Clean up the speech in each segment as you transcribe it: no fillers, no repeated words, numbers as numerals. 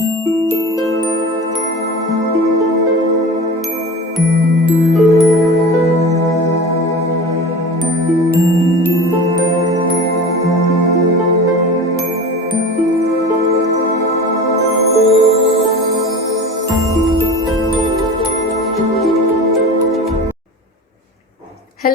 Hello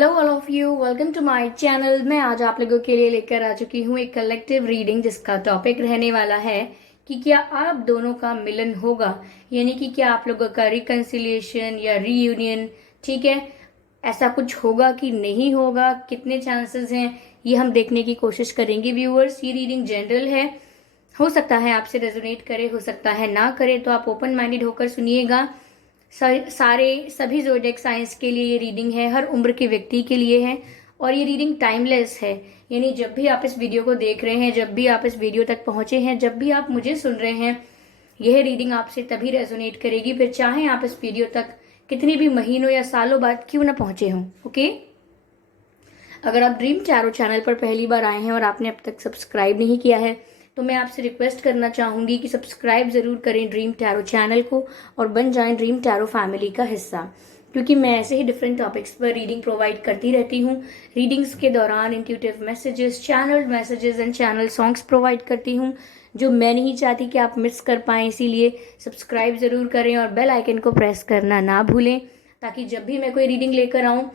all of you, welcome to my channel. मैं आज आप लोगों के लिए लेकर आ चुकी हूँ एक कलेक्टिव रीडिंग जिसका टॉपिक रहने वाला है कि क्या आप दोनों का मिलन होगा, यानी कि क्या आप लोगों का रिकंसिलिएशन या रीयूनियन, ठीक है, ऐसा कुछ होगा कि नहीं होगा, कितने चांसेस हैं, ये हम देखने की कोशिश करेंगे व्यूअर्स। ये रीडिंग जनरल है, हो सकता है आपसे रेजोनेट करे, हो सकता है ना करे, तो आप ओपन माइंडेड होकर सुनिएगा। सारे सभी ज़ोडिएक साइंस के लिए ये रीडिंग है, हर उम्र के व्यक्ति के लिए है, और ये रीडिंग टाइमलेस है। यानी जब भी आप इस वीडियो को देख रहे हैं, जब भी आप इस वीडियो तक पहुंचे हैं, जब भी आप मुझे सुन रहे हैं, यह रीडिंग आपसे तभी रेजोनेट करेगी, फिर चाहे आप इस वीडियो तक कितनी भी महीनों या सालों बाद क्यों ना पहुंचे हों। ओके, अगर आप ड्रीम टैरो चैनल पर पहली बार आए हैं और आपने अब तक सब्सक्राइब नहीं किया है, तो मैं आपसे रिक्वेस्ट करना चाहूंगी कि सब्सक्राइब ज़रूर करें ड्रीम टैरो चैनल को और बन जाएं ड्रीम टैरो फैमिली का हिस्सा, क्योंकि मैं ऐसे ही डिफरेंट टॉपिक्स पर रीडिंग प्रोवाइड करती रहती हूँ। रीडिंग्स के दौरान intuitive messages, channel messages and channel songs provide करती हूँ जो मैं नहीं चाहती कि आप मिस कर पाएँ। इसीलिए सब्सक्राइब ज़रूर करें और बेल आइकन को प्रेस करना ना भूलें, ताकि जब भी मैं कोई रीडिंग लेकर आऊँ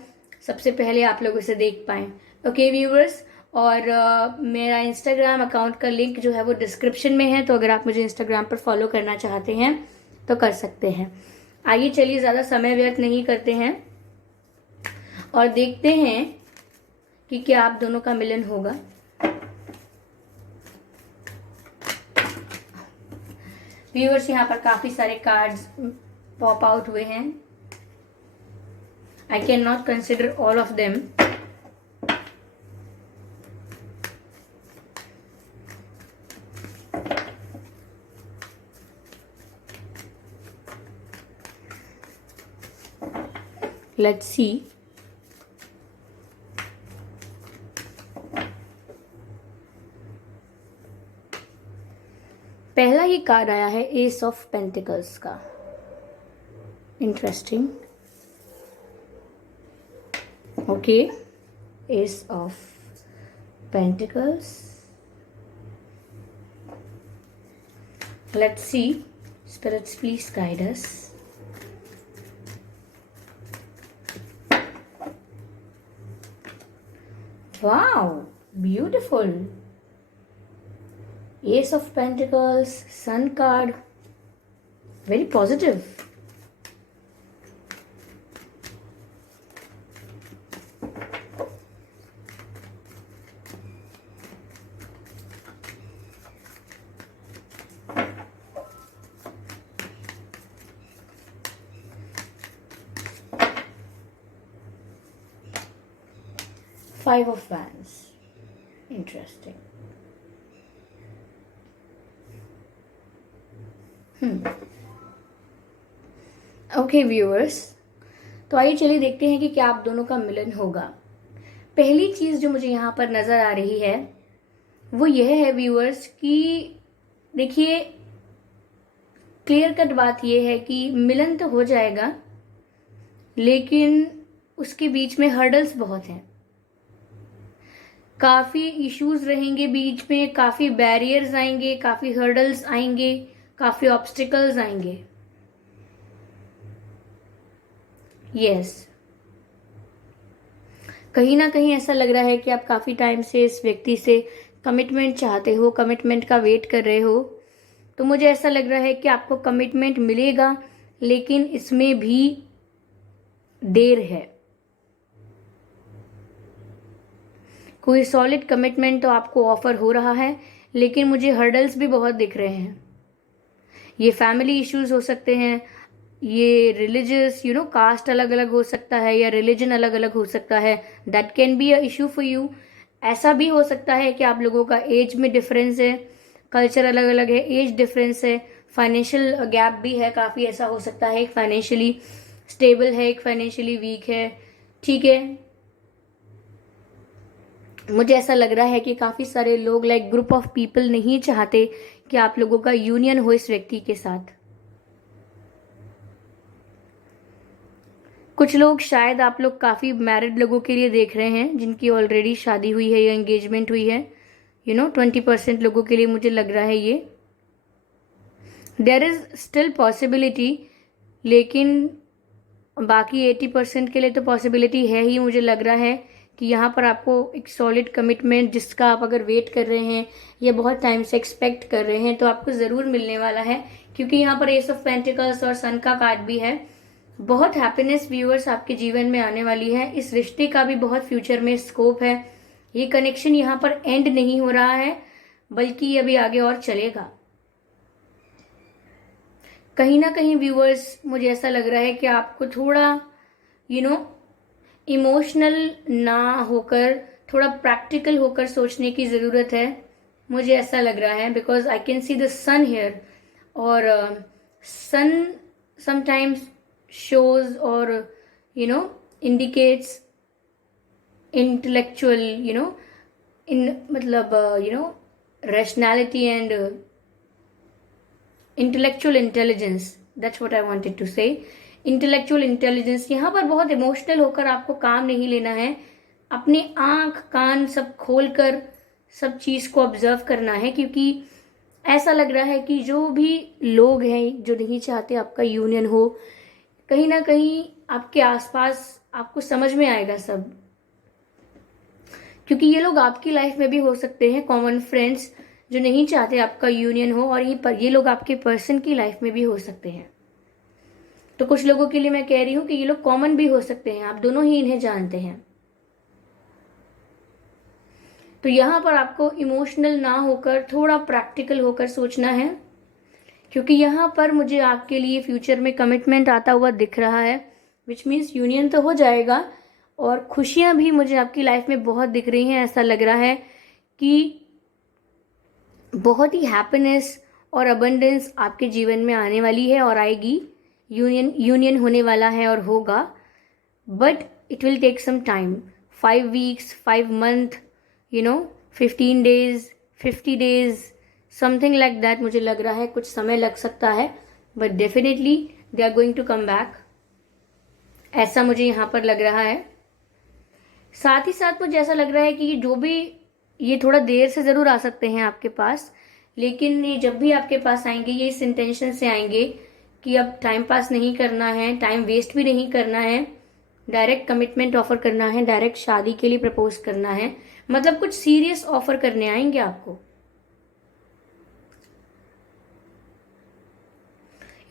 सबसे पहले आप लोग उसे देख पाएँ। ओके व्यूवर्स, और मेरा इंस्टाग्राम अकाउंट का लिंक जो है वो डिस्क्रिप्शन में है, तो अगर आप मुझे इंस्टाग्राम पर फॉलो करना चाहते हैं तो कर सकते हैं। आइए चलिए, ज़्यादा समय व्यर्थ नहीं करते हैं और देखते हैं कि क्या आप दोनों का मिलन होगा। व्यूअर्स, यहाँ पर काफ़ी सारे कार्ड्स पॉप आउट हुए हैं। I can not consider all of them. Let's see. पहला ही कार्ड आया है एस ऑफ पेंटिकल्स का। Interesting. Okay, ace of pentacles. Let's see, spirits please guide us. Wow, beautiful. Ace of Pentacles, Sun card, very positive. Five of Wands, interesting. Okay viewers, तो आइए चलिए देखते हैं कि क्या आप दोनों का मिलन होगा। पहली चीज जो मुझे यहाँ पर नजर आ रही है वो यह है व्यूअर्स कि देखिए, क्लियर कट बात यह है कि मिलन तो हो जाएगा, लेकिन उसके बीच में हर्डल्स बहुत हैं, काफी इश्यूज रहेंगे बीच में, काफी बैरियर्स आएंगे, काफी हर्डल्स आएंगे, काफी ऑब्स्टिकल्स आएंगे। यस, कहीं ना कहीं ऐसा लग रहा है कि आप काफी टाइम से इस व्यक्ति से कमिटमेंट चाहते हो, कमिटमेंट का वेट कर रहे हो। तो मुझे ऐसा लग रहा है कि आपको कमिटमेंट मिलेगा, लेकिन इसमें भी देर है। कोई सॉलिड कमिटमेंट तो आपको ऑफर हो रहा है, लेकिन मुझे हर्डल्स भी बहुत दिख रहे हैं। ये फैमिली इश्यूज हो सकते हैं, ये रिलीजियस कास्ट अलग अलग हो सकता है, या रिलीजन अलग अलग हो सकता है। That can be a issue for you. ऐसा भी हो सकता है कि आप लोगों का एज में डिफरेंस है, कल्चर अलग अलग है, एज डिफरेंस है, फाइनेंशियल गैप भी है काफ़ी। ऐसा हो सकता है एक फाइनेंशियली स्टेबल है, एक फाइनेंशियली वीक है, ठीक है। मुझे ऐसा लग रहा है कि काफ़ी सारे लोग, लाइक ग्रुप ऑफ पीपल, नहीं चाहते कि आप लोगों का यूनियन हो इस व्यक्ति के साथ। कुछ लोग, शायद आप लोग काफ़ी मैरिड लोगों के लिए देख रहे हैं जिनकी ऑलरेडी शादी हुई है या एंगेजमेंट हुई है। 20% लोगों के लिए मुझे लग रहा है ये। देयर इज स्टिल पॉसिबिलिटी, लेकिन बाकी 80% के लिए तो पॉसिबिलिटी है ही। मुझे लग रहा है कि यहाँ पर आपको एक सॉलिड कमिटमेंट, जिसका आप अगर वेट कर रहे हैं या बहुत टाइम से एक्सपेक्ट कर रहे हैं, तो आपको ज़रूर मिलने वाला है, क्योंकि यहाँ पर एस ऑफ पेंटिकल्स और सन का कार्ड भी है। बहुत हैप्पीनेस व्यूअर्स आपके जीवन में आने वाली है। इस रिश्ते का भी बहुत फ्यूचर में स्कोप है। ये कनेक्शन यहाँ पर एंड नहीं हो रहा है, बल्कि अभी आगे और चलेगा। कहीं ना कहीं व्यूअर्स, मुझे ऐसा लग रहा है कि आपको थोड़ा इमोशनल ना होकर, थोड़ा प्रैक्टिकल होकर सोचने की ज़रूरत है। मुझे ऐसा लग रहा है, because I can see the sun here, और sun sometimes shows or indicates intellectual, in मतलब rationality and intellectual intelligence. That's what I wanted to say. Intellectual intelligence, यहाँ पर बहुत इमोशनल होकर आपको काम नहीं लेना है। अपने आंख कान सब खोलकर सब चीज को ऑब्जर्व करना है, क्योंकि ऐसा लग रहा है कि जो भी लोग हैं जो नहीं चाहते आपका यूनियन हो, कहीं ना कहीं आपके आसपास आपको समझ में आएगा सब, क्योंकि ये लोग आपकी लाइफ में भी हो सकते हैं, कॉमन फ्रेंड्स जो नहीं चाहते आपका यूनियन हो, और ये लोग आपके पर्सन की लाइफ में भी हो सकते हैं। तो कुछ लोगों के लिए मैं कह रही हूं कि ये लोग कॉमन भी हो सकते हैं, आप दोनों ही इन्हें जानते हैं। तो यहां पर आपको इमोशनल ना होकर थोड़ा प्रैक्टिकल होकर सोचना है, क्योंकि यहाँ पर मुझे आपके लिए फ्यूचर में कमिटमेंट आता हुआ दिख रहा है, विच मीन्स यूनियन तो हो जाएगा, और खुशियाँ भी मुझे आपकी लाइफ में बहुत दिख रही हैं। ऐसा लग रहा है कि बहुत ही हैप्पीनेस और अबंडेंस आपके जीवन में आने वाली है और आएगी। यूनियन होने वाला है और होगा, but it will take some time, 5 weeks, 5 month, 15 days, 50 days, something like that. मुझे लग रहा है कुछ समय लग सकता है, but definitely they are going to come back, ऐसा मुझे यहाँ पर लग रहा है। साथ ही साथ मुझे ऐसा लग रहा है कि जो भी, ये थोड़ा देर से ज़रूर आ सकते हैं आपके पास, लेकिन ये जब भी आपके पास आएंगे ये इस इंटेंशन से आएंगे कि अब टाइम पास नहीं करना है, टाइम वेस्ट भी नहीं करना है, डायरेक्ट कमिटमेंट ऑफर करना है, डायरेक्ट शादी के लिए प्रपोज करना है, मतलब कुछ सीरियस ऑफर करने आएंगे आपको।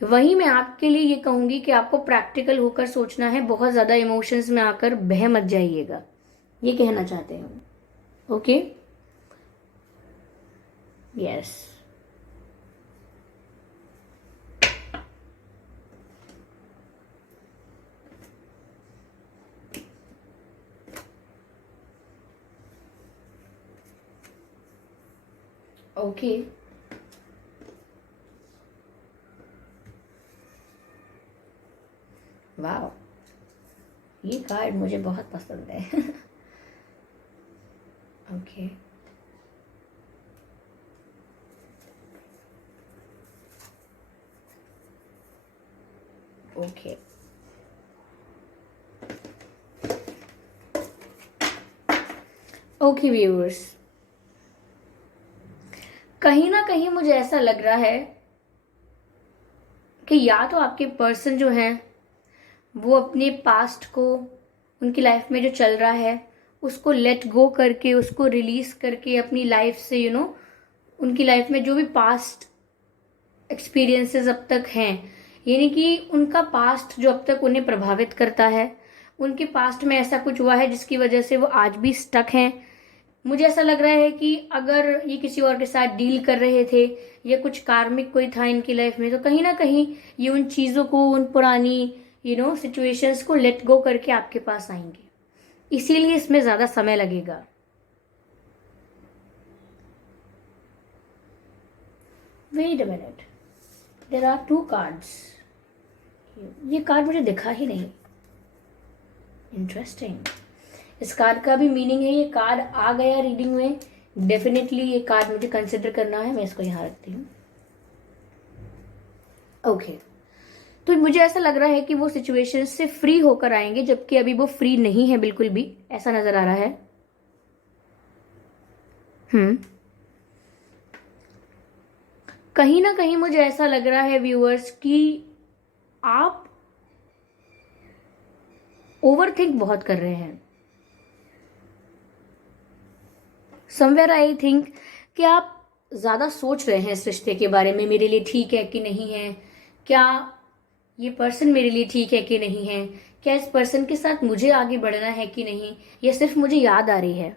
वहीं मैं आपके लिए ये कहूंगी कि आपको प्रैक्टिकल होकर सोचना है, बहुत ज्यादा इमोशंस में आकर बह मत जाइएगा, ये कहना चाहते हैं। Okay, yes. ओके, वाह, ये कार्ड मुझे बहुत पसंद है। ओके, ओके, ओके व्यूअर्स, कहीं ना कहीं मुझे ऐसा लग रहा है कि या तो आपके पर्सन जो हैं वो अपने पास्ट को, उनकी लाइफ में जो चल रहा है उसको लेट गो करके, उसको रिलीज करके अपनी लाइफ से उनकी लाइफ में जो भी पास्ट एक्सपीरियंसेस अब तक हैं, यानी कि उनका पास्ट जो अब तक उन्हें प्रभावित करता है, उनके पास्ट में ऐसा कुछ हुआ है जिसकी वजह से वो आज भी स्टक हैं। मुझे ऐसा लग रहा है कि अगर ये किसी और के साथ डील कर रहे थे या कुछ कार्मिक कोई था इनकी लाइफ में, तो कहीं ना कहीं ये उन चीज़ों को, उन पुरानी सिचुएशंस को लेट गो करके आपके पास आएंगे, इसीलिए इसमें ज़्यादा समय लगेगा। Wait a minute, there are 2 cards. ये कार्ड मुझे दिखा ही नहीं, इंटरेस्टिंग। इस कार्ड का भी मीनिंग है, ये कार्ड आ गया रीडिंग में, डेफिनेटली ये कार्ड मुझे कंसिडर करना है, मैं इसको यहाँ रखती हूँ। ओके, तो मुझे ऐसा लग रहा है कि वो सिचुएशन से फ्री होकर आएंगे, जबकि अभी वो फ्री नहीं है बिल्कुल भी, ऐसा नजर आ रहा है। कहीं ना कहीं मुझे ऐसा लग रहा है व्यूअर्स कि आप ओवर थिंक बहुत कर रहे हैं। समवेयर आई थिंक कि आप ज्यादा सोच रहे हैं इस रिश्ते के बारे में, मेरे लिए ठीक है कि नहीं है, क्या ये पर्सन मेरे लिए ठीक है कि नहीं है, क्या इस पर्सन के साथ मुझे आगे बढ़ना है कि नहीं, या सिर्फ मुझे याद आ रही है।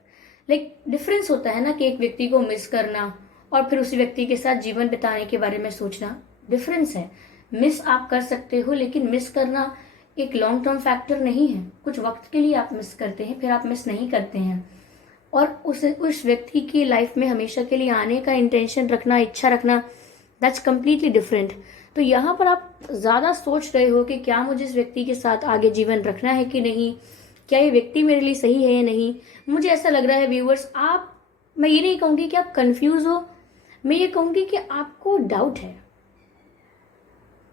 डिफरेंस होता है ना कि एक व्यक्ति को मिस करना और फिर उसी व्यक्ति के साथ जीवन बिताने के बारे में सोचना, डिफरेंस है। मिस आप कर सकते हो, लेकिन मिस करना एक लॉन्ग टर्म फैक्टर नहीं है। कुछ वक्त के लिए आप मिस करते हैं, फिर आप मिस नहीं करते हैं, और उस व्यक्ति की लाइफ में हमेशा के लिए आने का इंटेंशन रखना, इच्छा रखना, दैट्स कंप्लीटली डिफरेंट। तो यहाँ पर आप ज्यादा सोच रहे हो कि क्या मुझे इस व्यक्ति के साथ आगे जीवन रखना है कि नहीं, क्या ये व्यक्ति मेरे लिए सही है या नहीं। मुझे ऐसा लग रहा है व्यूअर्स, मैं ये नहीं कहूंगी कि आप कंफ्यूज हो, मैं ये कहूंगी कि आपको डाउट है।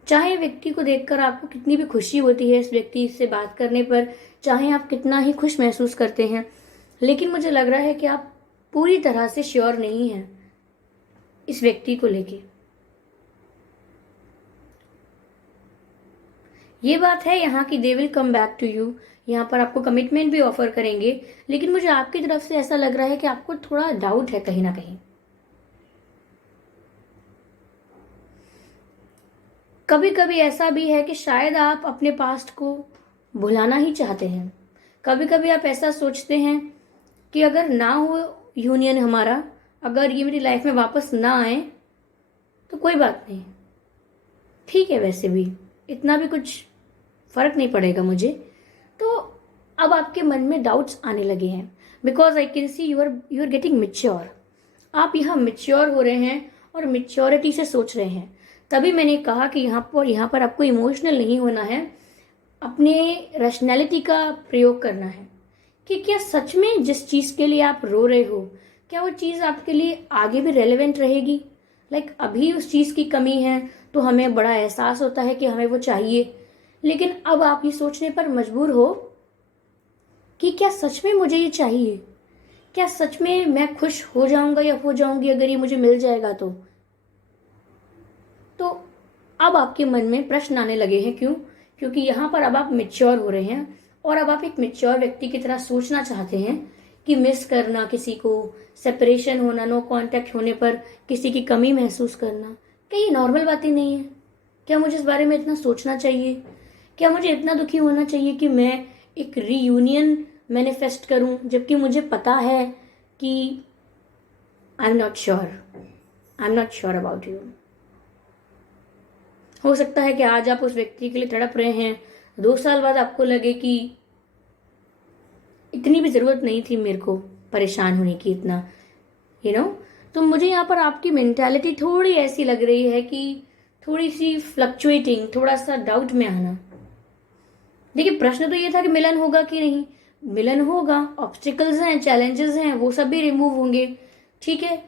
चाहे व्यक्ति को देखकर आपको कितनी भी खुशी होती है, इस व्यक्ति से बात करने पर चाहे आप कितना ही खुश महसूस करते हैं, लेकिन मुझे लग रहा है कि आप पूरी तरह से श्योर नहीं हैं इस व्यक्ति को लेके। ये बात है यहाँ की, they will come back to you, यहाँ पर आपको कमिटमेंट भी ऑफर करेंगे, लेकिन मुझे आपकी तरफ से ऐसा लग रहा है कि आपको थोड़ा डाउट है कहीं ना कहीं। कभी कभी ऐसा भी है कि शायद आप अपने पास्ट को भुलाना ही चाहते हैं। कभी कभी आप ऐसा सोचते हैं कि अगर ना हो यूनियन हमारा, अगर ये मेरी लाइफ में वापस ना आए तो कोई बात नहीं, ठीक है, वैसे भी इतना भी कुछ फर्क नहीं पड़ेगा मुझे। तो अब आपके मन में डाउट्स आने लगे हैं, because I can see you are getting mature. आप यहाँ मिच्योर हो रहे हैं और मिच्योरिटी से सोच रहे हैं। तभी मैंने कहा कि यहाँ पर आपको इमोशनल नहीं होना है, अपने रैशनैलिटी का प्रयोग करना है कि क्या सच में जिस चीज़ के लिए आप रो रहे हो, क्या वो चीज़ आपके लिए आगे भी रेलेवेंट रहेगी। अभी उस चीज़ की कमी है तो हमें बड़ा एहसास होता है कि हमें वो चाहिए, लेकिन अब आप ये सोचने पर मजबूर हो कि क्या सच में मुझे ये चाहिए, क्या सच में मैं खुश हो जाऊंगा या हो जाऊंगी अगर ये मुझे मिल जाएगा तो अब आपके मन में प्रश्न आने लगे हैं। क्यों? क्योंकि यहाँ पर अब आप मिच्योर हो रहे हैं और अब आप एक मिच्योर व्यक्ति की तरह सोचना चाहते हैं कि मिस करना किसी को, सेपरेशन होना, नो कांटेक्ट होने पर किसी की कमी महसूस करना, क्या ये नॉर्मल बातें नहीं है? क्या मुझे इस बारे में इतना सोचना चाहिए? क्या मुझे इतना दुखी होना चाहिए कि मैं एक रीयूनियन मैनिफेस्ट करूं, जबकि मुझे पता है कि I am not sure about you. हो सकता है कि आज आप उस व्यक्ति के लिए तड़प रहे हैं, 2 साल बाद आपको लगे कि इतनी भी जरूरत नहीं थी मेरे को परेशान होने की इतना, तो मुझे यहाँ पर आपकी मेंटालिटी थोड़ी ऐसी लग रही है कि थोड़ी सी फ्लक्चुएटिंग, थोड़ा सा डाउट में आना। देखिए, प्रश्न तो ये था कि मिलन होगा कि नहीं। मिलन होगा, ऑब्स्टिकल्स हैं, चैलेंजेस हैं, वो सब भी रिमूव होंगे, ठीक है।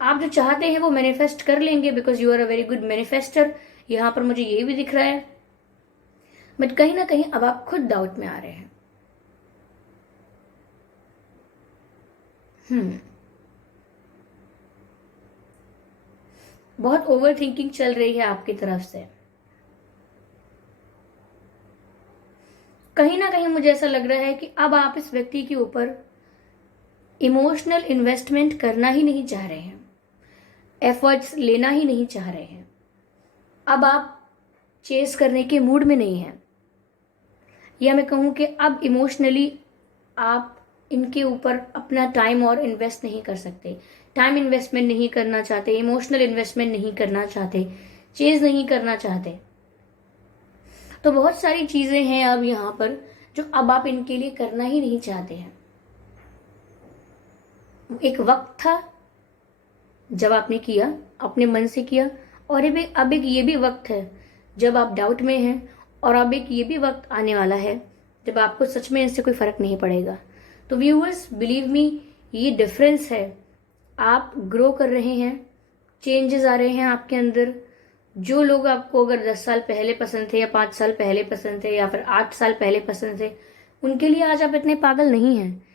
आप जो चाहते हैं वो मैनिफेस्ट कर लेंगे, because you are a very good manifester. यहाँ पर मुझे ये भी दिख रहा है, बट कहीं ना कहीं अब आप खुद डाउट में आ रहे हैं। बहुत ओवर थिंकिंग चल रही है आपकी तरफ से। कहीं ना कहीं मुझे ऐसा लग रहा है कि अब आप इस व्यक्ति के ऊपर इमोशनल इन्वेस्टमेंट करना ही नहीं चाह रहे हैं, एफर्ट्स लेना ही नहीं चाह रहे हैं। अब आप चेस करने के मूड में नहीं हैं, या मैं कहूँ कि अब इमोशनली आप इनके ऊपर अपना टाइम और इन्वेस्ट नहीं कर सकते, टाइम इन्वेस्टमेंट नहीं करना चाहते, इमोशनल इन्वेस्टमेंट नहीं करना चाहते, चेज नहीं करना चाहते। तो बहुत सारी चीजें हैं अब यहाँ पर जो अब आप इनके लिए करना ही नहीं चाहते हैं। एक वक्त था जब आपने किया, अपने मन से किया, और अब एक ये भी वक्त है जब आप डाउट में हैं, और अब एक ये भी वक्त आने वाला है जब आपको सच में इससे कोई फर्क नहीं पड़ेगा। तो व्यूअर्स, बिलीव मी, ये डिफरेंस है। आप ग्रो कर रहे हैं, चेंजेस आ रहे हैं आपके अंदर, जो लोग आपको अगर 10 साल पहले पसंद थे या 5 साल पहले पसंद थे या फिर 8 साल पहले पसंद थे, उनके लिए आज आप इतने पागल नहीं हैं।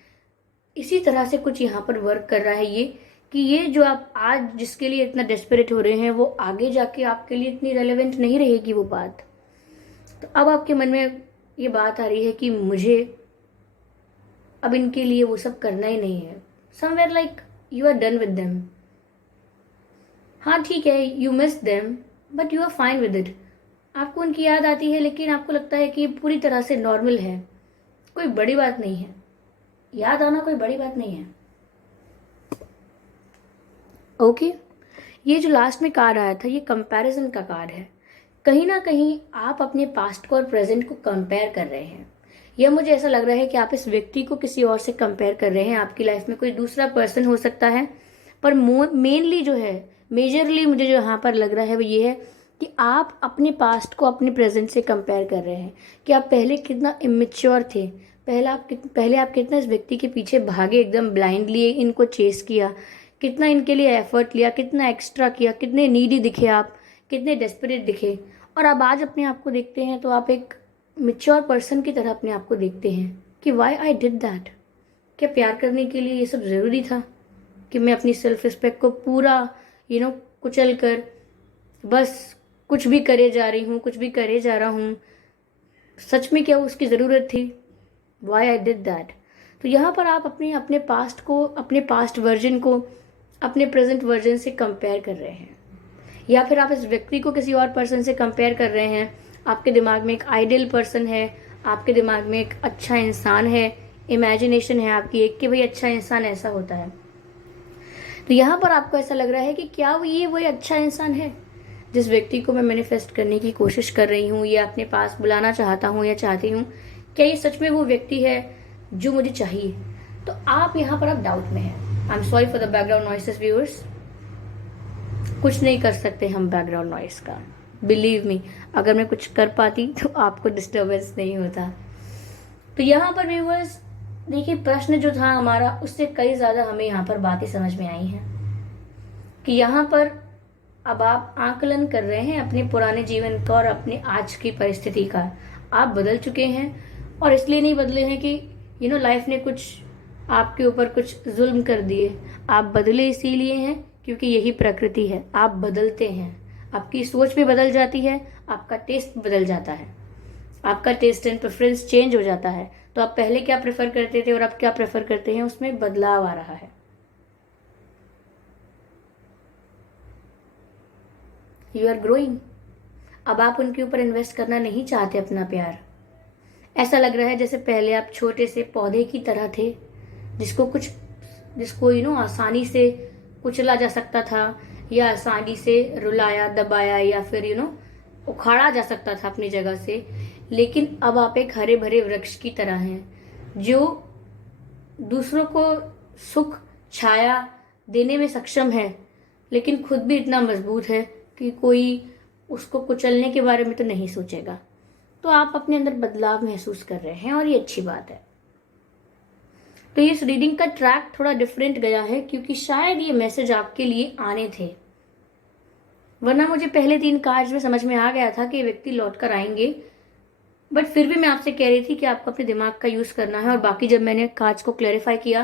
इसी तरह से कुछ यहाँ पर वर्क कर रहा है ये, कि ये जो आप आज जिसके लिए इतना डेस्परेट हो रहे हैं वो आगे जाके आपके लिए इतनी रेलेवेंट नहीं रहेगी वो बात। तो अब आपके मन में ये बात आ रही है कि मुझे अब इनके लिए वो सब करना ही नहीं है। Somewhere like you are done with them. हाँ ठीक है, you miss them but you are fine with it. आपको उनकी याद आती है लेकिन आपको लगता है कि ये पूरी तरह से नॉर्मल है, कोई बड़ी बात नहीं है। याद आना कोई बड़ी बात नहीं है। ओके, ये जो लास्ट में कार्ड आया था ये कंपैरिजन का कार्ड है। कहीं ना कहीं आप अपने पास्ट को और प्रेजेंट को कंपेयर कर रहे हैं। यह मुझे ऐसा लग रहा है कि आप इस व्यक्ति को किसी और से कंपेयर कर रहे हैं। आपकी लाइफ में कोई दूसरा पर्सन हो सकता है, पर मेनली जो है, मेजरली मुझे जो यहाँ पर लग रहा है वो ये है कि आप अपने पास्ट को अपने प्रेजेंट से कंपेयर कर रहे हैं कि आप पहले कितना इमेच्योर थे। पहले आप कितना इस व्यक्ति के पीछे भागे, एकदम ब्लाइंडली इनको चेस किया, कितना इनके लिए एफर्ट लिया, कितना एक्स्ट्रा किया, कितने नीडी दिखे आप, कितने डेस्परेट दिखे। और अब आज अपने आप को देखते हैं तो आप एक मेच्योर पर्सन की तरह अपने आप को देखते हैं कि वाई आई डिड दैट। क्या प्यार करने के लिए ये सब ज़रूरी था कि मैं अपनी सेल्फ रिस्पेक्ट को पूरा कुचल कर बस कुछ भी करे जा रही हूँ, कुछ भी करे जा रहा हूँ। सच में क्या उसकी ज़रूरत थी? Why I did that. तो यहाँ पर आप अपने पास्ट को, अपने पास्ट वर्जन को अपने प्रेजेंट वर्जन से कंपेयर कर रहे हैं, या फिर आप इस व्यक्ति को किसी और पर्सन से कंपेयर कर रहे हैं। आपके दिमाग में एक आइडियल पर्सन है, आपके दिमाग में एक अच्छा इंसान है, इमेजिनेशन है आपकी एक कि भाई अच्छा इंसान ऐसा होता है। तो यहाँ पर आपको ऐसा लग रहा है कि क्या ये वही अच्छा इंसान है जिस व्यक्ति को मैं मैनिफेस्ट करने की कोशिश कर रही हूँ या अपने पास बुलाना चाहता हूँ या चाहती हूँ। क्या ये सच में वो व्यक्ति है जो मुझे चाहिए? तो आप यहाँ पर आप डाउट में हैं। I am sorry for the background noises viewers. कुछ नहीं कर सकते हम बैकग्राउंड नॉइस का, बिलीव मी। अगर मैं कुछ कर पाती तो आपको डिस्टर्बेंस नहीं होता। तो यहाँ पर व्यूअर्स देखिए, प्रश्न जो था हमारा उससे कई ज़्यादा हमें यहाँ पर बातें समझ में आई हैं कि यहाँ पर अब आप आकलन कर रहे हैं अपने पुराने जीवन का और अपने आज की परिस्थिति का। आप बदल चुके हैं और इसलिए नहीं बदले हैं कि लाइफ ने कुछ आपके ऊपर कुछ जुल्म कर दिए। आप बदले इसीलिए हैं क्योंकि यही प्रकृति है। आप बदलते हैं, आपकी सोच भी बदल जाती है, आपका टेस्ट बदल जाता है, आपका टेस्ट एंड प्रेफरेंस चेंज हो जाता है। तो आप पहले क्या प्रेफर करते थे और अब क्या प्रेफर करते हैं, उसमें बदलाव आ रहा है। You are growing. अब आप उनके ऊपर इन्वेस्ट करना नहीं चाहते अपना प्यार। ऐसा लग रहा है जैसे पहले आप छोटे से पौधे की तरह थे जिसको आसानी से कुचला जा सकता था या आसानी से रुलाया दबाया या फिर उखाड़ा जा सकता था अपनी जगह से। लेकिन अब आप एक हरे भरे वृक्ष की तरह हैं जो दूसरों को सुख छाया देने में सक्षम है, लेकिन खुद भी इतना मजबूत है कि कोई उसको कुचलने के बारे में तो नहीं सोचेगा। तो आप अपने अंदर बदलाव महसूस कर रहे हैं और ये अच्छी बात है। तो इस रीडिंग का ट्रैक थोड़ा डिफरेंट गया है क्योंकि शायद ये मैसेज आपके लिए आने थे, वरना मुझे पहले 3 कार्ड्स में समझ में आ गया था कि व्यक्ति लौट कर आएंगे। बट फिर भी मैं आपसे कह रही थी कि आपको अपने दिमाग का यूज करना है। और बाकी जब मैंने कार्ड्स को क्लैरिफाई किया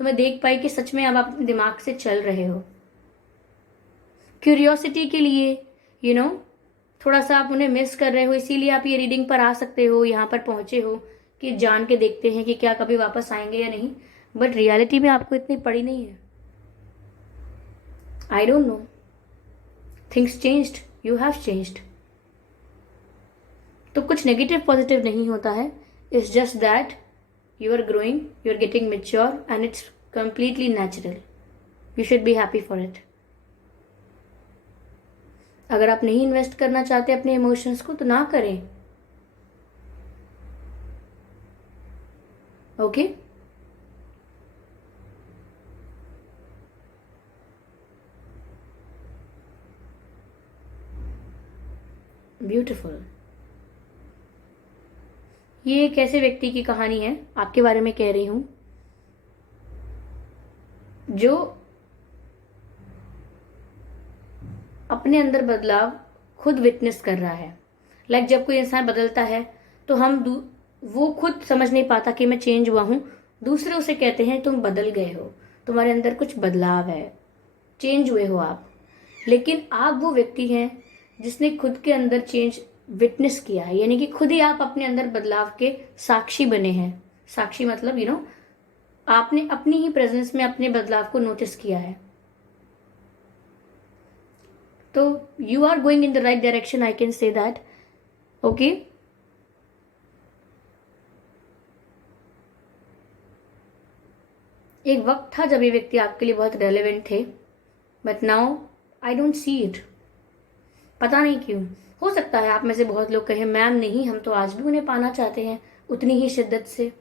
तो मैं देख पाई कि सच में अब आप अपने दिमाग से चल रहे हो। क्यूरियोसिटी के लिए थोड़ा सा आप उन्हें मिस कर रहे हो, इसीलिए आप ये रीडिंग पर आ सकते हो, यहाँ पर पहुंचे हो कि जान के देखते हैं कि क्या कभी वापस आएंगे या नहीं। बट रियलिटी में आपको इतनी पड़ी नहीं है। I don't know, things changed, you have changed. तो कुछ नेगेटिव पॉजिटिव नहीं होता है, it's just that you are growing, you are getting mature and it's completely natural. You should be happy for it. अगर आप नहीं इन्वेस्ट करना चाहते अपने इमोशंस को तो ना करें। Okay beautiful. ये एक ऐसे व्यक्ति की कहानी है, आपके बारे में कह रही हूं, जो अपने अंदर बदलाव खुद विटनेस कर रहा है। लाइक जब कोई इंसान बदलता है तो वो खुद समझ नहीं पाता कि मैं चेंज हुआ हूँ, दूसरे उसे कहते हैं तुम बदल गए हो, तुम्हारे अंदर कुछ बदलाव है, चेंज हुए हो आप। लेकिन आप वो व्यक्ति हैं जिसने खुद के अंदर चेंज विटनेस किया है, यानी कि खुद ही आप अपने अंदर बदलाव के साक्षी बने हैं। साक्षी मतलब आपने अपनी ही प्रेजेंस में अपने बदलाव को नोटिस किया है। तो you are going in the right direction, I can say that. Okay, एक वक्त था जब ये व्यक्ति आपके लिए बहुत रेलेवेंट थे, but now I don't see it. पता नहीं क्यों। हो सकता है आप में से बहुत लोग कहें मैम नहीं, हम तो आज भी उन्हें पाना चाहते हैं उतनी ही शिद्दत से।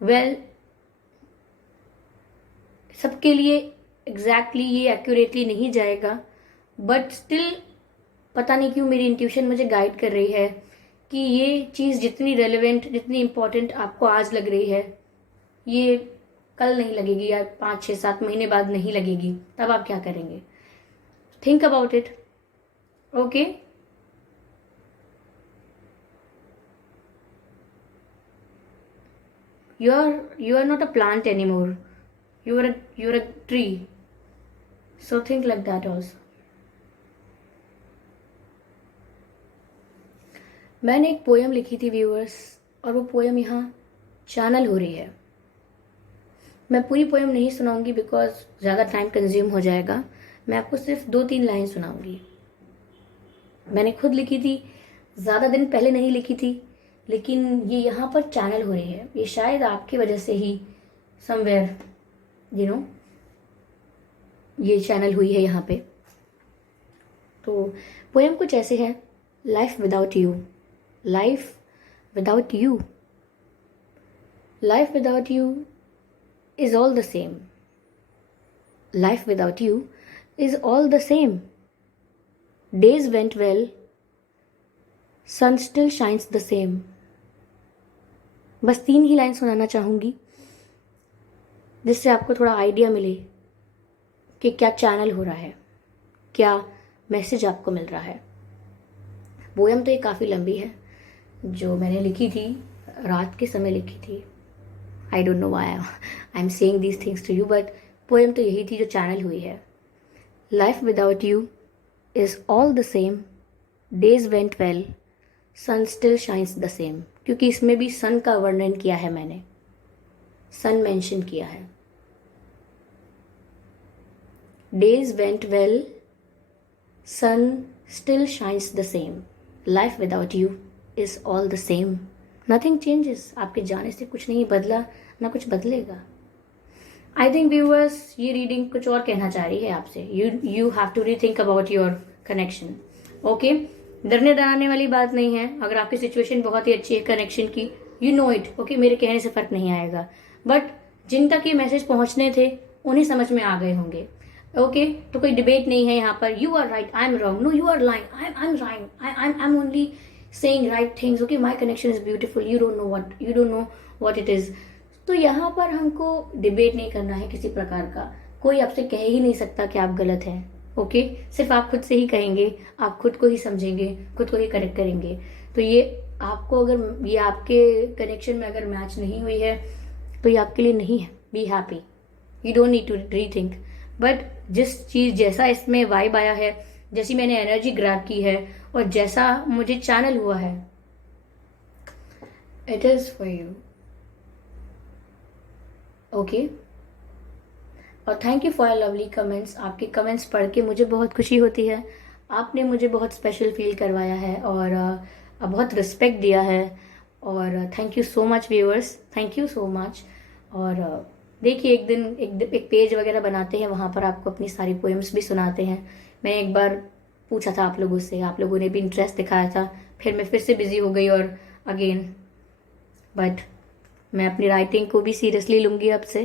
वेल, सबके लिए एग्जैक्टली ये एक्यूरेटली नहीं जाएगा, बट स्टिल पता नहीं क्यों मेरी इंट्यूशन मुझे गाइड कर रही है कि ये चीज़ जितनी रेलेवेंट, जितनी इंपॉर्टेंट आपको आज लग रही है, ये कल नहीं लगेगी या 5 6 7 महीने बाद नहीं लगेगी। तब आप क्या करेंगे? Think about it. Okay, you are not a plant anymore. You're a tree. So think like that also. मैंने एक पोयम लिखी थी व्यूअर्स, और वो पोयम यहाँ चैनल हो रही है। मैं पूरी पोयम नहीं सुनाऊंगी बिकॉज ज़्यादा टाइम कंज्यूम हो जाएगा। मैं आपको सिर्फ 2 3 लाइन सुनाऊंगी। मैंने खुद लिखी थी, ज़्यादा दिन पहले नहीं लिखी थी, लेकिन ये यहाँ पर चैनल हो रही है। ये शायद आपकी वजह से ही समवेयर ये चैनल हुई है यहाँ पे। तो पोयम कुछ ऐसे है। Life without you, life without you, life without you is all the same. Life without you is all the same. Days went well, sun still shines the same. बस 3 ही लाइन सुनाना चाहूँगी जिससे आपको थोड़ा आइडिया मिले कि क्या चैनल हो रहा है, क्या मैसेज आपको मिल रहा है। पोयम तो ये काफ़ी लंबी है, जो मैंने लिखी थी रात के समय लिखी थी। I don't know why I'm saying these things to you, but poem तो यही थी जो चैनल हुई है। Life without you is all the same. Days went well. Sun still shines the same. क्योंकि इसमें भी सन का वर्णन किया है मैंने, सन मेंशन किया है। Days went well. Sun still shines the same. Life without you is all the same. Nothing changes. आपके जाने से कुछ नहीं बदला, ना कुछ बदलेगा। आई थिंक व्यूअर्स, ये रीडिंग कुछ और कहना चाह रही है आपसे। You have to rethink about your connection. Okay, डरने डराने वाली बात नहीं है। अगर आपकी सिचुएशन बहुत ही अच्छी है कनेक्शन की, यू नो इट। ओके, मेरे कहने से फर्क नहीं आएगा, बट जिन तक ये मैसेज पहुंचने थे उन्हें समझ में आ गए होंगे। ओके, तो कोई डिबेट नहीं है यहाँ पर। You are right, I am wrong, no you are lying, I am right, I am only saying right things. Okay, my connection is beautiful, you don't know what it is. तो यहाँ पर हमको debate नहीं करना है किसी प्रकार का। कोई आपसे कह ही नहीं सकता कि आप गलत हैं। ओके, सिर्फ आप खुद से ही कहेंगे, आप खुद को ही समझेंगे, खुद को ही करेक्ट करेंगे। तो ये आपको, अगर ये आपके कनेक्शन में अगर मैच नहीं हुई है तो ये आपके लिए नहीं है। Be happy, you don't need to rethink. But जिस चीज़, जैसा इसमें वाइब आया है, जैसी मैंने एनर्जी ग्रैब की है और जैसा मुझे चैनल हुआ है, it is for you. Okay, और thank you for lovely comments. आपके कमेंट्स पढ़ के मुझे बहुत खुशी होती है। आपने मुझे बहुत स्पेशल फील करवाया है और बहुत रिस्पेक्ट दिया है। और thank you so much viewers, thank you so much. और देखिए, एक दिन एक पेज वगैरह बनाते हैं, वहाँ पर आपको अपनी सारी पोएम्स भी सुनाते हैं। मैंने एक बार पूछा था आप लोगों से, आप लोगों ने भी इंटरेस्ट दिखाया था, फिर मैं फिर से बिजी हो गई और अगेन। बट मैं अपनी राइटिंग को भी सीरियसली लूँगी अब से।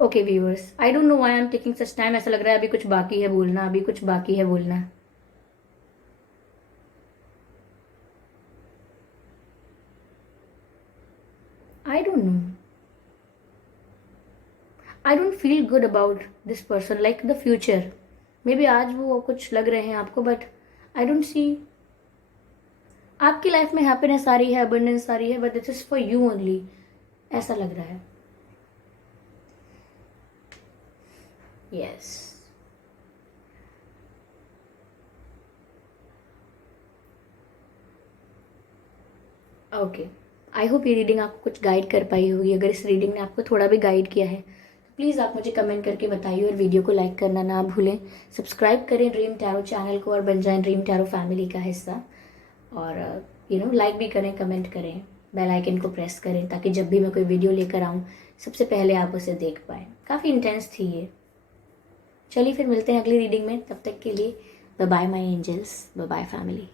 Okay viewers, I don't know why I am taking such time. ऐसा लग रहा है अभी कुछ बाकी है बोलना, अभी कुछ बाकी है बोलना। आई don't no, I don't feel good about this person, like the future. May be आज वो कुछ लग रहे हैं आपको, बट आई डोंट सी आपकी लाइफ में हैप्पीनेस आ रही है, अबंडेंस आ रही है, but it is for you only, ऐसा लग रहा है। Yes, okay. आई होप ये रीडिंग आपको कुछ गाइड कर पाई होगी। अगर इस रीडिंग ने आपको थोड़ा भी गाइड किया है तो प्लीज़ आप मुझे कमेंट करके बताइए, और वीडियो को लाइक करना ना भूलें। सब्सक्राइब करें ड्रीम टैरो चैनल को और बन जाएं ड्रीम टैरो फैमिली का हिस्सा। और लाइक भी करें, कमेंट करें, बेल आइकन को प्रेस करें, ताकि जब भी मैं कोई वीडियो लेकर आऊँ सबसे पहले आप उसे देख पाएँ। काफ़ी इंटेंस थी ये। चलिए फिर मिलते हैं अगली रीडिंग में, तब तक के लिए bye bye my angels, bye bye family.